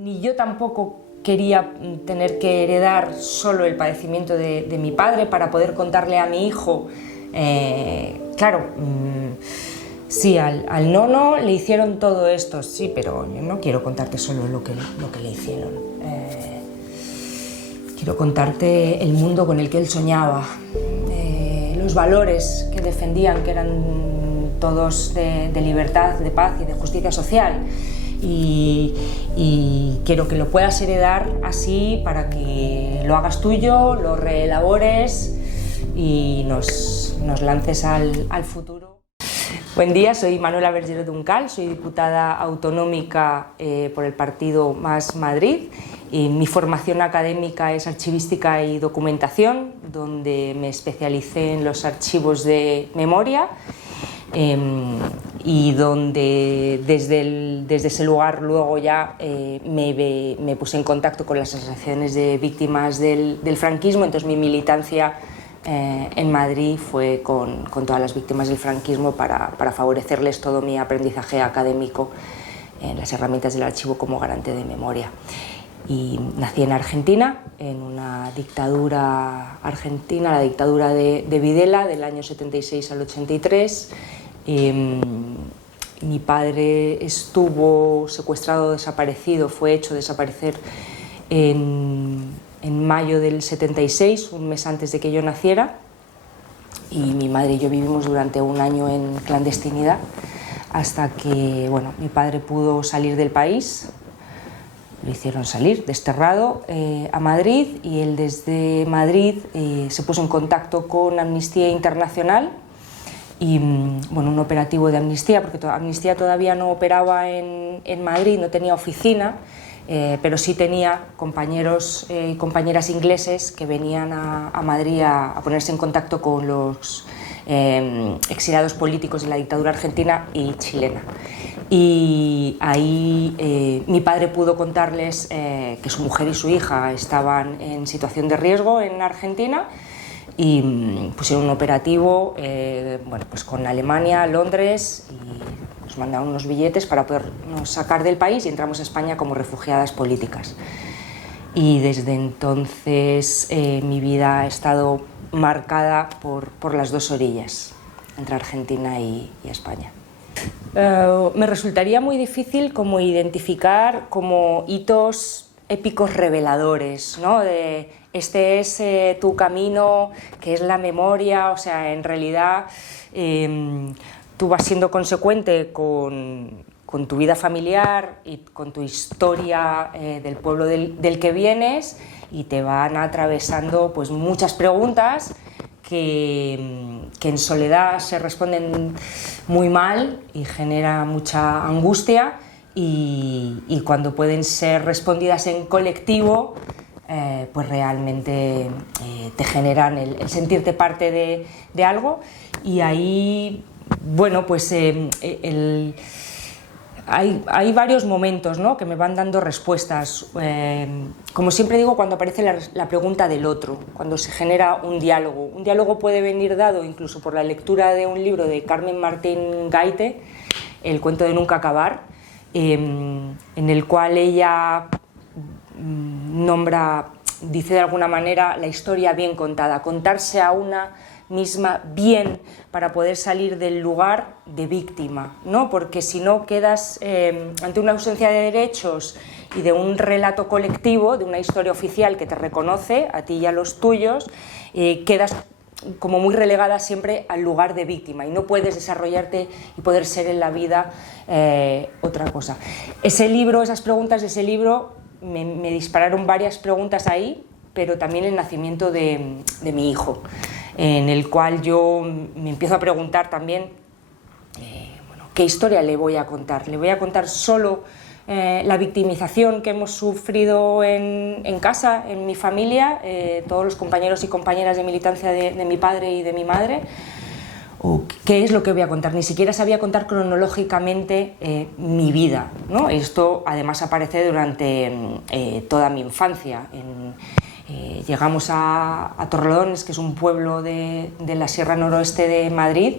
ni yo tampoco quería tener que heredar solo el padecimiento de mi padre para poder contarle a mi hijo. Claro, sí, al nono le hicieron todo esto, sí, pero yo no quiero contarte solo lo que le hicieron. Quiero contarte el mundo con el que él soñaba, los valores que defendían, que eran todos de libertad, de paz y de justicia social. Y quiero que lo puedas heredar así para que lo hagas tuyo, lo reelabores y nos lances al futuro. Buen día, soy Manuela Bergero Duncal, soy diputada autonómica por el partido Más Madrid. Y mi formación académica es archivística y documentación, donde me especialicé en los archivos de memoria. Y donde desde ese lugar luego ya me puse en contacto con las asociaciones de víctimas del franquismo. Entonces mi militancia en Madrid fue con todas las víctimas del franquismo para favorecerles todo mi aprendizaje académico en las herramientas del archivo como garante de memoria. Y nací en Argentina, en una dictadura argentina, la dictadura de Videla, del año 76 al 83. Mi padre estuvo secuestrado, desaparecido, fue hecho desaparecer en mayo del 76, un mes antes de que yo naciera, y mi madre y yo vivimos durante un año en clandestinidad hasta que, bueno, mi padre pudo salir del país. Lo hicieron salir, desterrado, a Madrid, y él desde Madrid se puso en contacto con Amnistía Internacional y bueno, un operativo de Amnistía, porque Amnistía todavía no operaba en Madrid, no tenía oficina, pero sí tenía compañeros y compañeras ingleses que venían a Madrid a ponerse en contacto con los exiliados políticos de la dictadura argentina y chilena. Y ahí mi padre pudo contarles que su mujer y su hija estaban en situación de riesgo en Argentina y pusieron un operativo bueno, pues con Alemania, Londres, y nos mandaron unos billetes para podernos sacar del país y entramos a España como refugiadas políticas. Y desde entonces mi vida ha estado marcada por las dos orillas, entre Argentina y España. Me resultaría muy difícil como identificar como hitos épicos reveladores, ¿no? De este es tu camino, que es la memoria. O sea, en realidad tú vas siendo consecuente con tu vida familiar y con tu historia del pueblo del que vienes, y te van atravesando pues muchas preguntas que en soledad se responden muy mal y genera mucha angustia, y cuando pueden ser respondidas en colectivo pues realmente te generan el sentirte parte de algo. Y ahí, bueno, pues hay varios momentos, ¿no?, que me van dando respuestas. Como siempre digo, cuando aparece la pregunta del otro, cuando se genera un diálogo. Un diálogo puede venir dado incluso por la lectura de un libro de Carmen Martín Gaite, El cuento de nunca acabar, en el cual ella dice de alguna manera la historia bien contada, contarse a una misma bien para poder salir del lugar de víctima, ¿no? Porque si no quedas ante una ausencia de derechos y de un relato colectivo, de una historia oficial que te reconoce a ti y a los tuyos, quedas como muy relegada siempre al lugar de víctima y no puedes desarrollarte y poder ser en la vida otra cosa. Ese libro, esas preguntas de ese libro me dispararon varias preguntas ahí, pero también el nacimiento de mi hijo, en el cual yo me empiezo a preguntar también, bueno, ¿qué historia le voy a contar? ¿Le voy a contar solo la victimización que hemos sufrido en casa, en mi familia, todos los compañeros y compañeras de militancia de mi padre y de mi madre? ¿O qué es lo que voy a contar? Ni siquiera sabía contar cronológicamente mi vida, ¿no? Esto además aparece durante toda mi infancia. Llegamos a Torrelodones, que es un pueblo de la Sierra Noroeste de Madrid,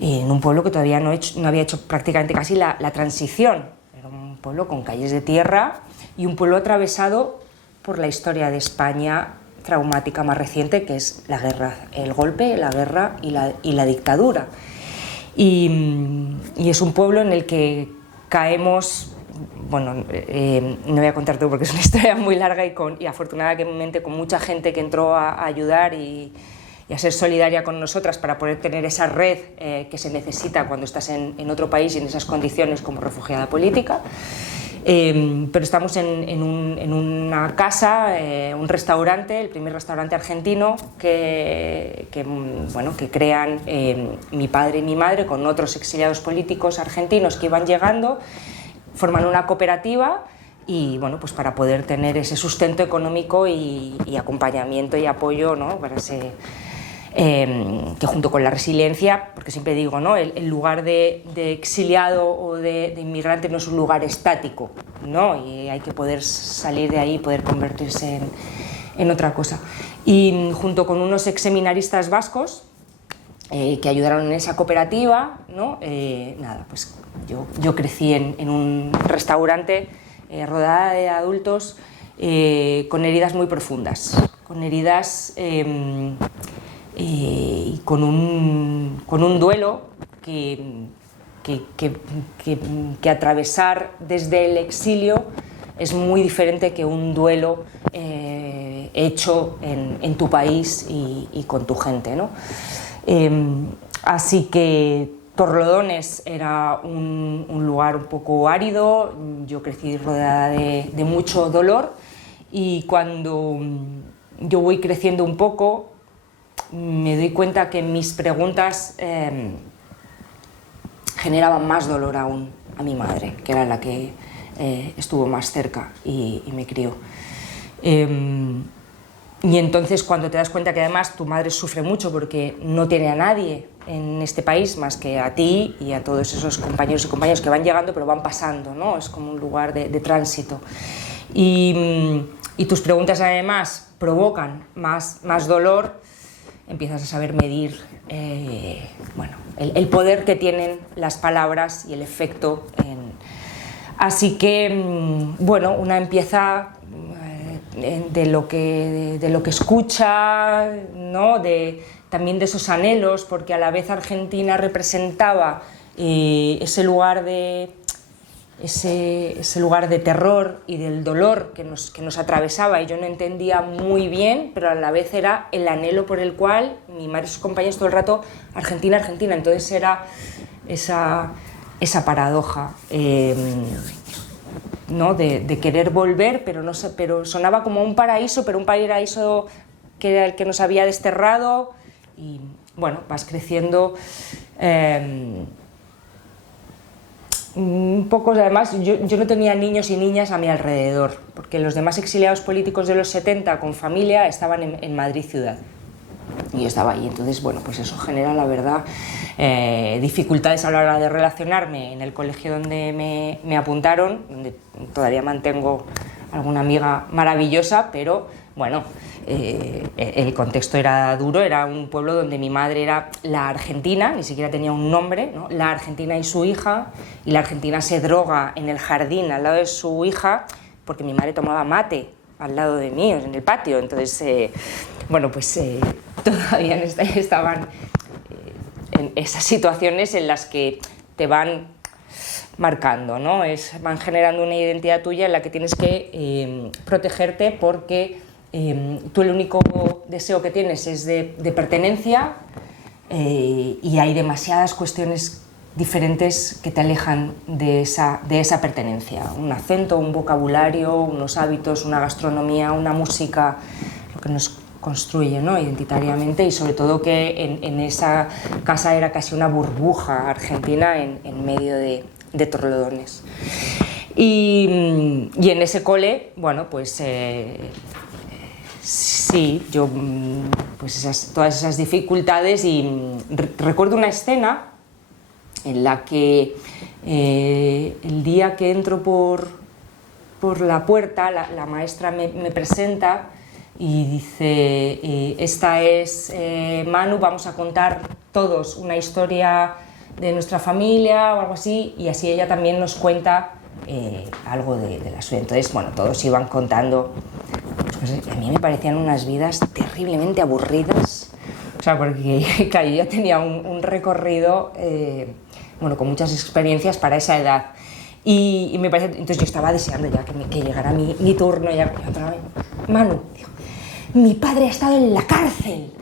en un pueblo que todavía no había hecho prácticamente casi la transición. Era un pueblo con calles de tierra y un pueblo atravesado por la historia de España traumática más reciente, que es la guerra, el golpe, la guerra y la dictadura. Y es un pueblo en el que caemos, bueno, no voy a contar todo porque es una historia muy larga y afortunadamente con mucha gente que entró a ayudar y a ser solidaria con nosotras para poder tener esa red que se necesita cuando estás en otro país y en esas condiciones como refugiada política. Pero estamos en una casa, un restaurante, el primer restaurante argentino que crean mi padre y mi madre con otros exiliados políticos argentinos que iban llegando, forman una cooperativa y bueno, pues para poder tener ese sustento económico y acompañamiento y apoyo, ¿no? Para que junto con la resiliencia, porque siempre digo, ¿no? El lugar de exiliado o de inmigrante no es un lugar estático, ¿no? Y hay que poder salir de ahí y poder convertirse en otra cosa. Y junto con unos exseminaristas vascos que ayudaron en esa cooperativa, ¿no? Pues yo crecí en un restaurante rodeada de adultos con heridas muy profundas, con heridas y con un duelo que atravesar desde el exilio es muy diferente que un duelo hecho en tu país y con tu gente, ¿no? Así que Torrelodones era un lugar un poco árido, yo crecí rodeada de mucho dolor y cuando yo voy creciendo un poco me doy cuenta que mis preguntas generaban más dolor aún a mi madre, que era la que estuvo más cerca y me crió. Y entonces cuando te das cuenta que además tu madre sufre mucho porque no tiene a nadie en este país más que a ti y a todos esos compañeros y compañeras que van llegando pero van pasando, ¿no? Es como un lugar de tránsito. Y tus preguntas además provocan más dolor, empiezas a saber medir el poder que tienen las palabras y el efecto. Así que, bueno, una empieza de lo que escucha, ¿no? También de esos anhelos, porque a la vez Argentina representaba ese lugar de terror y del dolor que nos atravesaba y yo no entendía muy bien, pero a la vez era el anhelo por el cual mi madre y sus compañeros todo el rato Argentina, Argentina, entonces era esa paradoja, ¿no? de querer volver, pero sonaba como un paraíso, pero un paraíso que era el que nos había desterrado y bueno, vas creciendo. Un poco, además, yo no tenía niños y niñas a mi alrededor, porque los demás exiliados políticos de los 70 con familia estaban en Madrid ciudad. Y yo estaba ahí, entonces, bueno, pues eso genera, la verdad, dificultades a la hora de relacionarme en el colegio donde me apuntaron, donde todavía mantengo alguna amiga maravillosa, pero bueno, el contexto era duro, era un pueblo donde mi madre era la Argentina, ni siquiera tenía un nombre, ¿no? La Argentina y su hija, y la Argentina se droga en el jardín al lado de su hija porque mi madre tomaba mate al lado de mí, en el patio, entonces, bueno, pues todavía estaban en esas situaciones en las que te van marcando, ¿no? Van generando una identidad tuya en la que tienes que protegerte porque tú el único deseo que tienes es de pertenencia y hay demasiadas cuestiones diferentes que te alejan de esa pertenencia. Un acento, un vocabulario, unos hábitos, una gastronomía, una música, lo que nos construye, ¿no? Identitariamente y sobre todo que en esa casa era casi una burbuja argentina en medio de Torrelodones. Y en ese cole, bueno, pues sí, yo pues todas esas dificultades y recuerdo una escena en la que el día que entro por la puerta la maestra me presenta y dice, esta es Manu, vamos a contar todos una historia de nuestra familia o algo así, y así ella también nos cuenta algo de la suya. Entonces, bueno, todos iban contando cosas que a mí me parecían unas vidas terriblemente aburridas, o sea, porque claro, yo ya tenía un recorrido, bueno, con muchas experiencias para esa edad. Y me parece, entonces yo estaba deseando ya que llegara mi turno, y otra vez, Manu, digo, mi padre ha estado en la cárcel.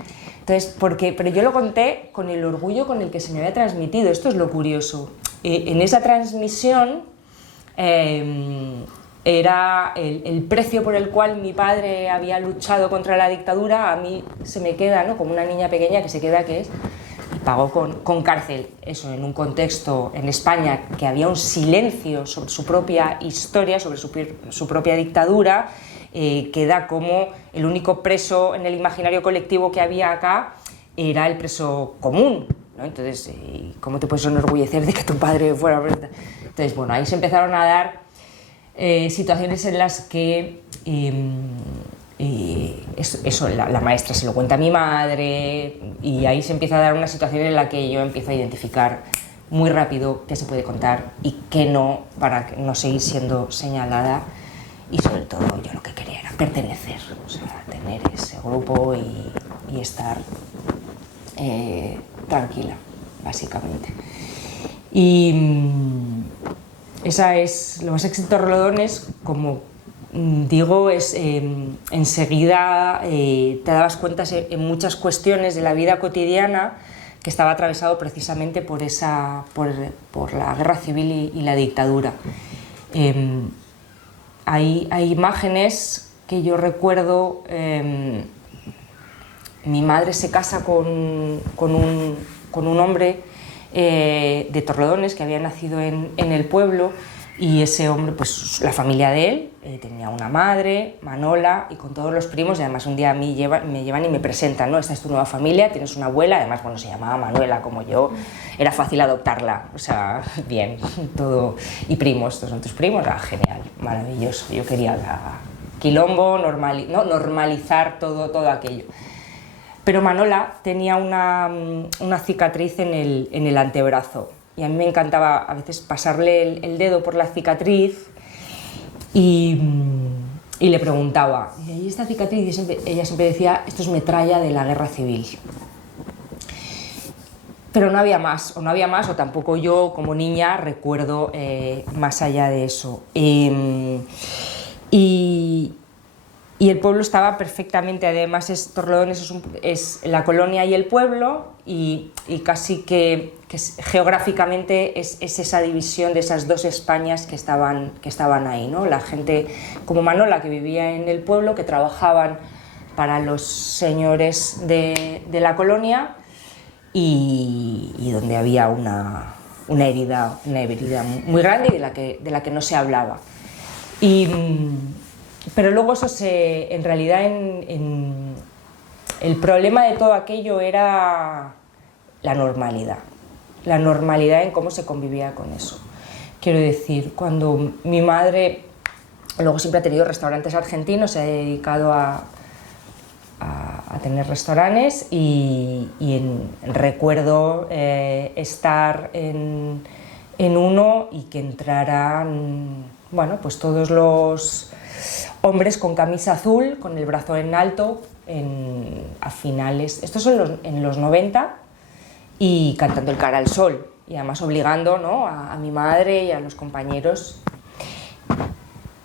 Entonces, pero yo lo conté con el orgullo con el que se me había transmitido. Esto es lo curioso. En esa transmisión era el precio por el cual mi padre había luchado contra la dictadura. A mí se me queda, ¿no?, como una niña pequeña que se queda, que es, y pagó con cárcel. Eso en un contexto en España que había un silencio sobre su propia historia, sobre su propia dictadura. Queda como el único preso en el imaginario colectivo que había acá era el preso común, ¿no? Entonces, ¿cómo te puedes enorgullecer de que tu padre fuera? Entonces, bueno, ahí se empezaron a dar situaciones en las que la maestra se lo cuenta a mi madre, y ahí se empieza a dar una situación en la que yo empiezo a identificar muy rápido qué se puede contar y qué no, para no seguir siendo señalada. Y sobre todo yo lo que quería era pertenecer, o sea, tener ese grupo y estar tranquila, básicamente. Y esa es, los éxitos Torrelodones, como digo, es enseguida te dabas cuenta en muchas cuestiones de la vida cotidiana que estaba atravesado precisamente por la guerra civil y la dictadura. Hay imágenes que yo recuerdo. Mi madre se casa con un hombre de Torrelodones que había nacido en el pueblo, y ese hombre, pues la familia de él, tenía una madre, Manola, y con todos los primos, y además un día a mí me llevan y me presentan, ¿no? Esta es tu nueva familia, tienes una abuela, además, bueno, se llamaba Manuela como yo, era fácil adoptarla, o sea, bien, todo, y primos, estos son tus primos, genial, maravilloso, yo quería quilombo, normalizar todo aquello. Pero Manola tenía una cicatriz en el antebrazo, y a mí me encantaba a veces pasarle el dedo por la cicatriz y le preguntaba, ¿y esta cicatriz? Y ella siempre decía, esto es metralla de la guerra civil. Pero no había más, o tampoco yo como niña recuerdo más allá de eso. Y el pueblo estaba perfectamente, además Torrelodones es la colonia y el pueblo, y casi que geográficamente es esa división de esas dos Españas que estaban ahí, ¿no? La gente como Manola, que vivía en el pueblo, que trabajaban para los señores de la colonia, y donde había una herida muy grande y de la que no se hablaba. Pero luego eso en realidad el problema de todo aquello era la normalidad en cómo se convivía con eso. Quiero decir, cuando mi madre luego siempre ha tenido restaurantes argentinos, se ha dedicado a tener restaurantes, y recuerdo estar en uno y que entraran, bueno, pues todos los hombres con camisa azul, con el brazo en alto, a finales, estos son en los 90, y cantando el Cara al Sol, y además obligando, ¿no?, a mi madre y a los compañeros,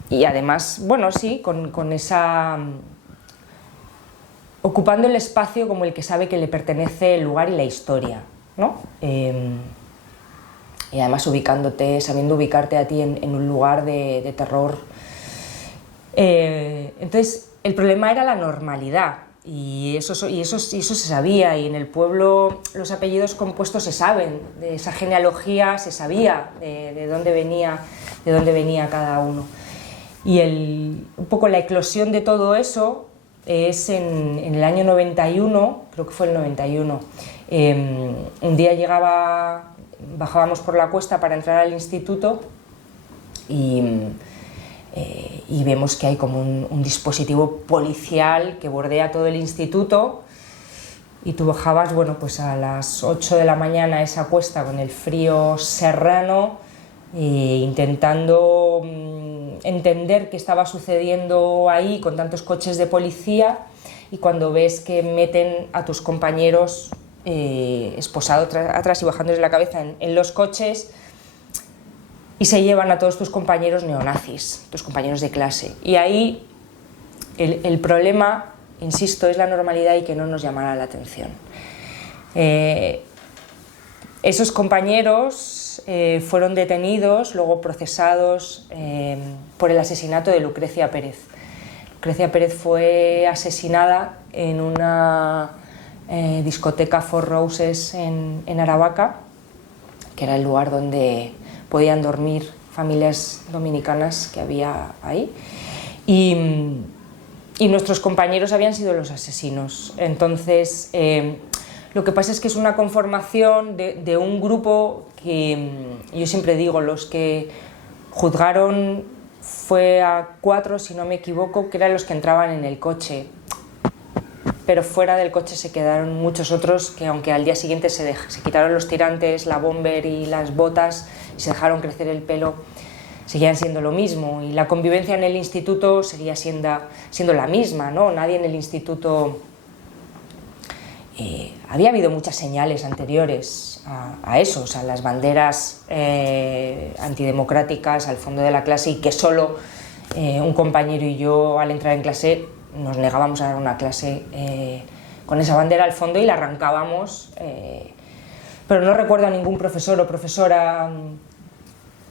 y además, bueno, sí, con esa, ocupando el espacio como el que sabe que le pertenece el lugar y la historia, ¿no? Y además sabiendo ubicarte a ti en un lugar de terror. Entonces el problema era la normalidad, y eso se sabía, y en el pueblo los apellidos compuestos se saben, de esa genealogía se sabía de dónde venía cada uno, y un poco la eclosión de todo eso es en el año 91, creo que fue el 91. Un día bajábamos por la cuesta para entrar al instituto, y vemos que hay como un dispositivo policial que bordea todo el instituto, y tú bajabas, bueno, pues a las 8 de la mañana a esa cuesta con el frío serrano, intentando entender qué estaba sucediendo ahí con tantos coches de policía, y cuando ves que meten a tus compañeros esposados atrás y bajándoles la cabeza en los coches, y se llevan a todos tus compañeros neonazis, tus compañeros de clase. Y ahí el problema, insisto, es la normalidad y que no nos llamara la atención. Esos compañeros fueron detenidos, luego procesados por el asesinato de Lucrecia Pérez. Lucrecia Pérez fue asesinada en una discoteca Four Roses en Aravaca, que era el lugar donde podían dormir familias dominicanas que había ahí, y nuestros compañeros habían sido los asesinos. Entonces, lo que pasa es que es una conformación de un grupo que, yo siempre digo, los que juzgaron fue a 4, si no me equivoco, que eran los que entraban en el coche, pero fuera del coche se quedaron muchos otros que, aunque al día siguiente se quitaron los tirantes, la bomber y las botas y se dejaron crecer el pelo, seguían siendo lo mismo, y la convivencia en el instituto seguía siendo la misma, ¿no? Nadie en el instituto... había habido muchas señales anteriores a eso, o sea, las banderas antidemocráticas al fondo de la clase, y que solo un compañero y yo, al entrar en clase, nos negábamos a dar una clase con esa bandera al fondo y la arrancábamos, pero no recuerdo a ningún profesor o profesora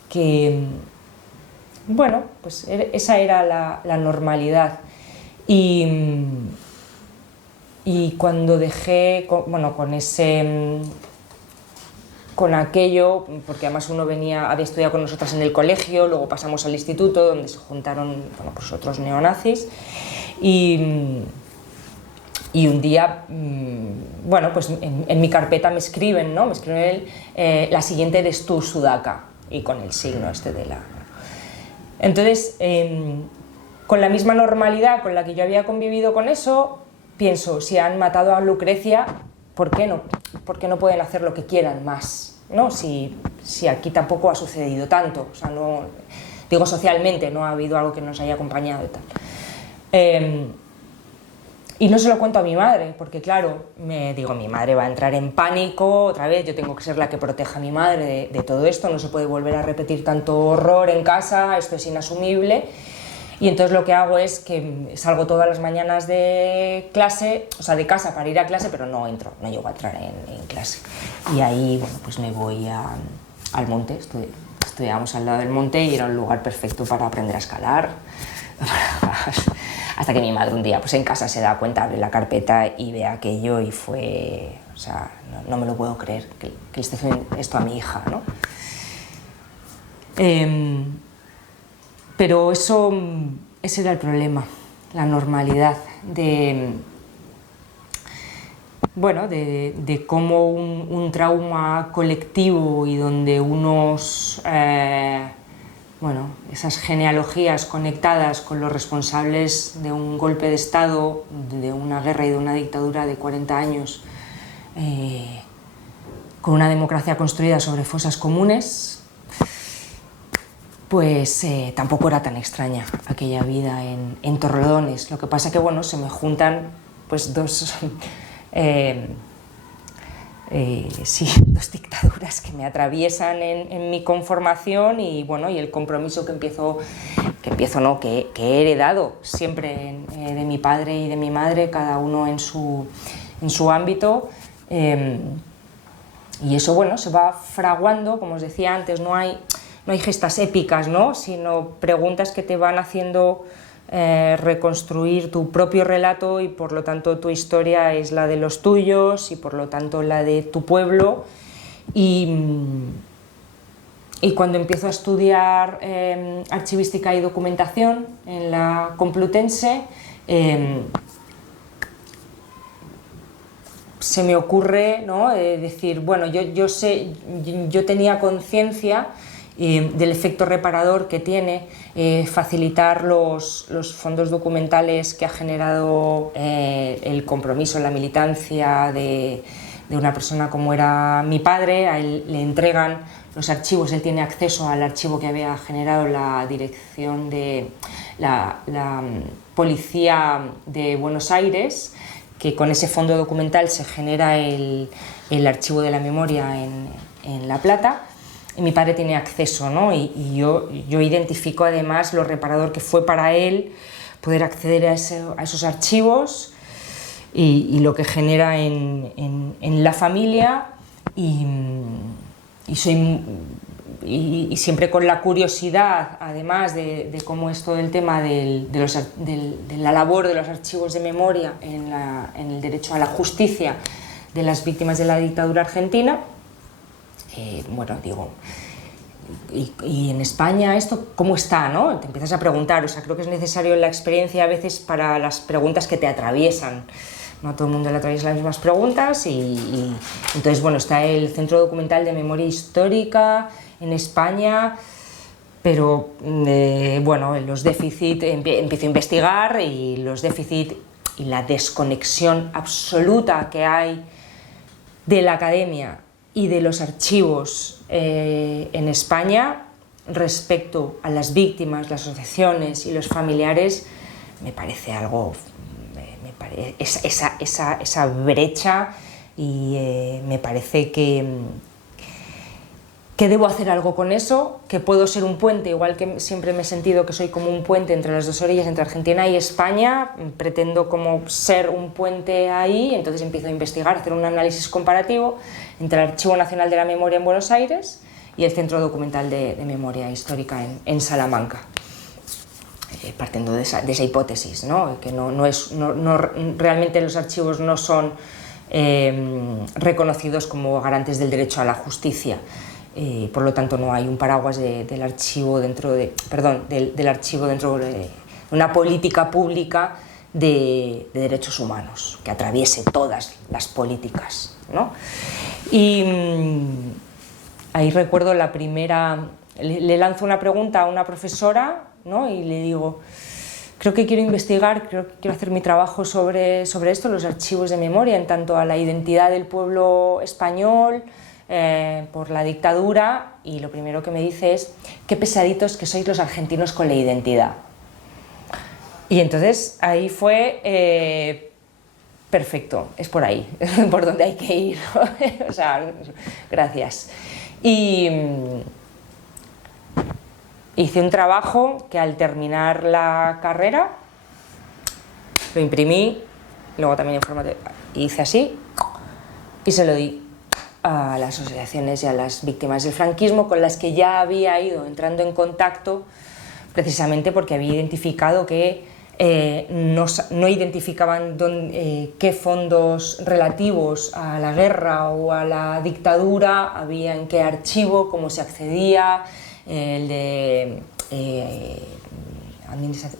que... Bueno, pues esa era la normalidad. Y cuando dejé, con aquello, porque además uno había estudiado con nosotras en el colegio, luego pasamos al instituto, donde se juntaron pues otros neonazis, y un día, pues en mi carpeta me escriben, ¿no? Me escriben la siguiente eres tú, Sudaka, y con el signo de la... Entonces, con la misma normalidad con la que yo había convivido con eso, pienso, si han matado a Lucrecia, ¿por qué no pueden hacer lo que quieran más? ¿No? Si aquí tampoco ha sucedido tanto, o sea, no, digo socialmente, no ha habido algo que nos haya acompañado y tal. Y no se lo cuento a mi madre, porque claro, mi madre va a entrar en pánico otra vez, yo tengo que ser la que proteja a mi madre de todo esto, no se puede volver a repetir tanto horror en casa, esto es inasumible. Y entonces lo que hago es que salgo todas las mañanas de clase, o sea, de casa para ir a clase, pero no llego a entrar en clase. Y ahí, pues me voy al monte, estudiábamos al lado del monte y era un lugar perfecto para aprender a escalar. Hasta que mi madre un día, pues en casa se da cuenta, abre la carpeta y ve aquello y fue... O sea, no me lo puedo creer, que le esté haciendo esto a mi hija, ¿no? Pero ese era el problema, la normalidad de cómo un trauma colectivo y donde esas genealogías conectadas con los responsables de un golpe de Estado, de una guerra y de una dictadura de 40 años, con una democracia construida sobre fosas comunes, pues tampoco era tan extraña aquella vida en Torrelodones. Lo que pasa que, se me juntan pues dos dictaduras que me atraviesan en mi conformación y el compromiso que he heredado siempre de mi padre y de mi madre, cada uno en su ámbito. Y eso se va fraguando, como os decía antes, no hay gestas épicas, ¿no? Sino preguntas que te van haciendo reconstruir tu propio relato, y por lo tanto tu historia es la de los tuyos y por lo tanto la de tu pueblo. Y cuando empiezo a estudiar archivística y documentación en la Complutense, se me ocurre, ¿no?, decir, yo tenía conciencia del efecto reparador que tiene facilitar los fondos documentales que ha generado el compromiso, la militancia de de una persona como era mi padre. A él le entregan los archivos, él tiene acceso al archivo que había generado la dirección de la Policía de Buenos Aires, que con ese fondo documental se genera el archivo de la memoria en La Plata, y mi padre tiene acceso, ¿no? Y yo identifico además lo reparador que fue para él poder acceder a esos archivos y lo que genera en la familia, y siempre con la curiosidad, además de cómo es todo el tema de la labor de los archivos de memoria en el derecho a la justicia de las víctimas de la dictadura argentina. Bueno, digo, y en España esto ¿cómo está?, ¿no? Te empiezas a preguntar, o sea, creo que es necesario la experiencia a veces para las preguntas que te atraviesan. No a todo el mundo le atraviesan las mismas preguntas, y entonces, bueno, está el Centro Documental de Memoria Histórica en España, pero bueno, los déficits, empiezo a investigar, y los déficits y la desconexión absoluta que hay de la academia y de los archivos en España respecto a las víctimas, las asociaciones y los familiares, me parece algo, esa brecha, y me parece que debo hacer algo con eso, que puedo ser un puente, igual que siempre me he sentido que soy como un puente entre las dos orillas, entre Argentina y España. Pretendo como ser un puente ahí, entonces empiezo a investigar, a hacer un análisis comparativo entre el Archivo Nacional de la Memoria en Buenos Aires y el Centro Documental de Memoria Histórica en Salamanca, partiendo de esa hipótesis, ¿no? Que realmente los archivos no son reconocidos como garantes del derecho a la justicia. Por lo tanto, no hay un paraguas del archivo dentro de una política pública de derechos humanos que atraviese todas las políticas, ¿no? Y ahí recuerdo la primera, le lanzo una pregunta a una profesora, ¿no? Y le digo, creo que quiero investigar, creo que quiero hacer mi trabajo sobre esto, los archivos de memoria, en tanto a la identidad del pueblo español por la dictadura, y lo primero que me dice es: qué pesaditos que sois los argentinos con la identidad. Y entonces ahí fue perfecto, es por ahí, por donde hay que ir. O sea, gracias. Y hice un trabajo que al terminar la carrera lo imprimí, luego también en formato, hice así y se lo di a las asociaciones y a las víctimas del franquismo, con las que ya había ido entrando en contacto, precisamente porque había identificado que no identificaban qué fondos relativos a la guerra o a la dictadura había, en qué archivo, cómo se accedía, el de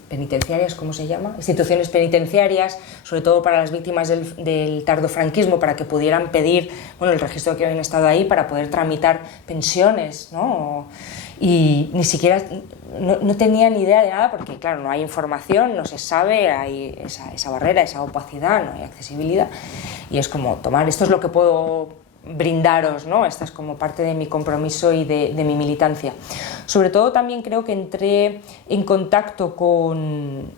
penitenciarias, ¿cómo se llama? Instituciones penitenciarias, sobre todo para las víctimas del tardofranquismo, para que pudieran pedir, bueno, el registro que habían estado ahí para poder tramitar pensiones, ¿no? Y ni siquiera, no tenía ni idea de nada, porque claro, no hay información, no se sabe, hay esa barrera, esa opacidad, no hay accesibilidad, y es como tomar, esto es lo que puedo brindaros, ¿no? Esta es como parte de mi compromiso y de mi militancia. Sobre todo también creo que entré en contacto con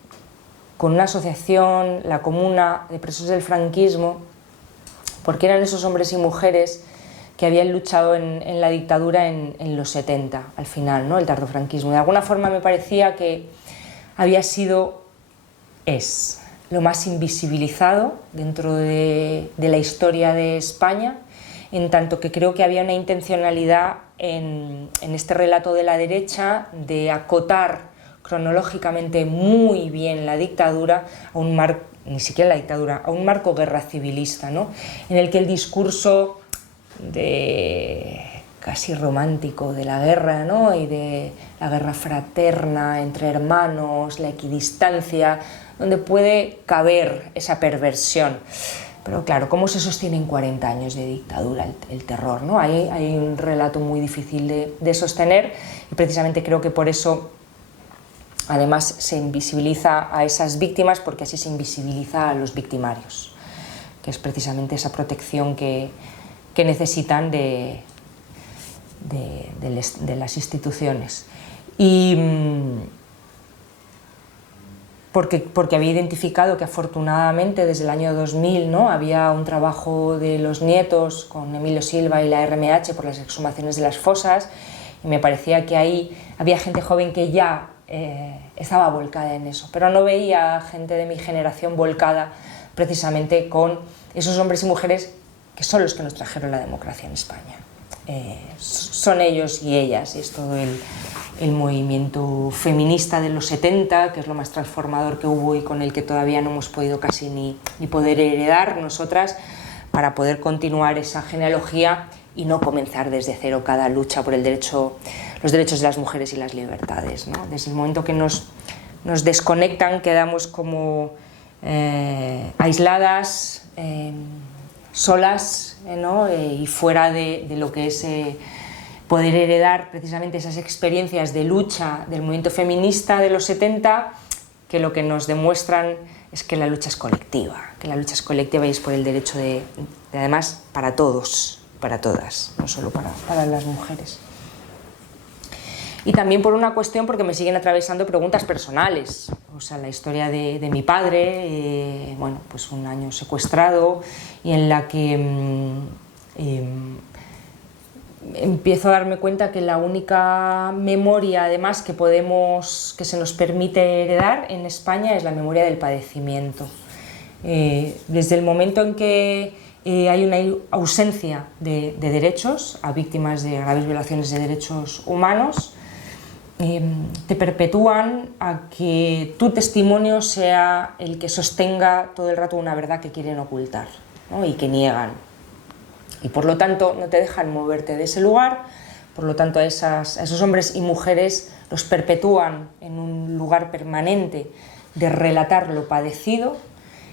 una asociación, la Comuna de Presos del Franquismo, porque eran esos hombres y mujeres que habían luchado en la dictadura en los 70, al final, ¿no? El tardofranquismo. De alguna forma me parecía que había sido, es lo más invisibilizado dentro de la historia de España, en tanto que creo que había una intencionalidad en este relato de la derecha de acotar cronológicamente muy bien la dictadura a un marco, ni siquiera la dictadura, a un marco guerra civilista, ¿no? En el que el discurso casi romántico de la guerra, ¿no? Y de la guerra fraterna entre hermanos, la equidistancia, donde puede caber esa perversión. Pero claro, ¿cómo se sostiene en 40 años de dictadura el terror, ¿no? Hay un relato muy difícil de sostener, y precisamente creo que por eso además se invisibiliza a esas víctimas, porque así se invisibiliza a los victimarios, que es precisamente esa protección que necesitan de las instituciones. Y porque había identificado que afortunadamente desde el año 2000, ¿no?, había un trabajo de los nietos con Emilio Silva y la RMH por las exhumaciones de las fosas, y me parecía que ahí había gente joven que ya estaba volcada en eso, pero no veía gente de mi generación volcada precisamente con esos hombres y mujeres que son los que nos trajeron la democracia en España. Son ellos y ellas, y es todo el movimiento feminista de los 70, que es lo más transformador que hubo y con el que todavía no hemos podido casi ni poder heredar nosotras, para poder continuar esa genealogía y no comenzar desde cero cada lucha por los derechos de las mujeres y las libertades, ¿no? Desde el momento que nos desconectan, quedamos como aisladas, solas, ¿no? Y fuera de lo que es poder heredar precisamente esas experiencias de lucha del movimiento feminista de los 70, que lo que nos demuestran es que la lucha es colectiva, y es por el derecho de además, para todos, para todas, no solo para las mujeres. Y también por una cuestión, porque me siguen atravesando preguntas personales, o sea, la historia de mi padre, bueno, pues un año secuestrado, y en la que empiezo a darme cuenta que la única memoria, además, que se nos permite heredar en España es la memoria del padecimiento. Desde el momento en que hay una ausencia de derechos a víctimas de graves violaciones de derechos humanos, te perpetúan a que tu testimonio sea el que sostenga todo el rato una verdad que quieren ocultar, ¿no?, y que niegan. Y por lo tanto no te dejan moverte de ese lugar, por lo tanto a esos hombres y mujeres los perpetúan en un lugar permanente de relatar lo padecido,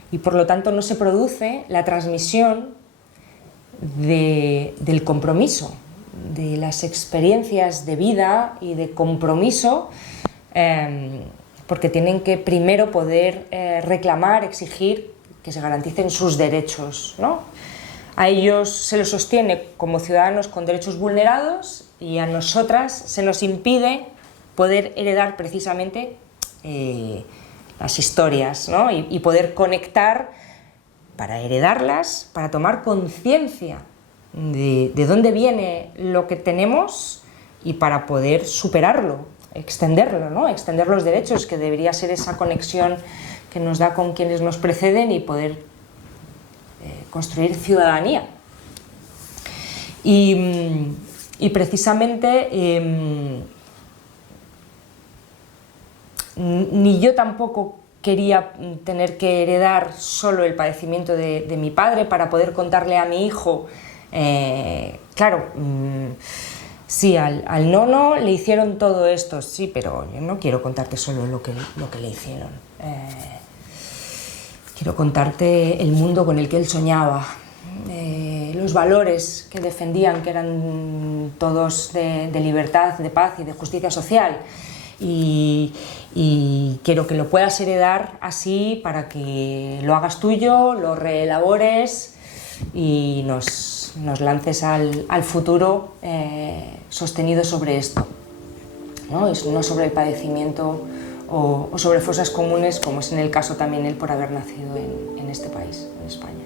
y por lo tanto no se produce la transmisión del compromiso, de las experiencias de vida y de compromiso, porque tienen que primero poder reclamar, exigir que se garanticen sus derechos, ¿no? A ellos se los sostiene como ciudadanos con derechos vulnerados, y a nosotras se nos impide poder heredar precisamente las historias, ¿no? Y poder conectar para heredarlas, para tomar conciencia de dónde viene lo que tenemos y para poder superarlo, extenderlo, ¿no? Extender los derechos, que debería ser esa conexión que nos da con quienes nos preceden, y poder construir ciudadanía. Y precisamente ni yo tampoco quería tener que heredar solo el padecimiento de mi padre para poder contarle a mi hijo. Claro, sí, al nono le hicieron todo esto, sí, pero yo no quiero contarte solo lo que le hicieron. Quiero contarte el mundo con el que él soñaba, los valores que defendían, que eran todos de libertad, de paz y de justicia social. Y quiero que lo puedas heredar así, para que lo hagas tuyo, lo reelabores y nos lances al futuro sostenido sobre esto, ¿no? Y no sobre el padecimiento o sobre fosas comunes, como es en el caso también él por haber nacido en este país, en España.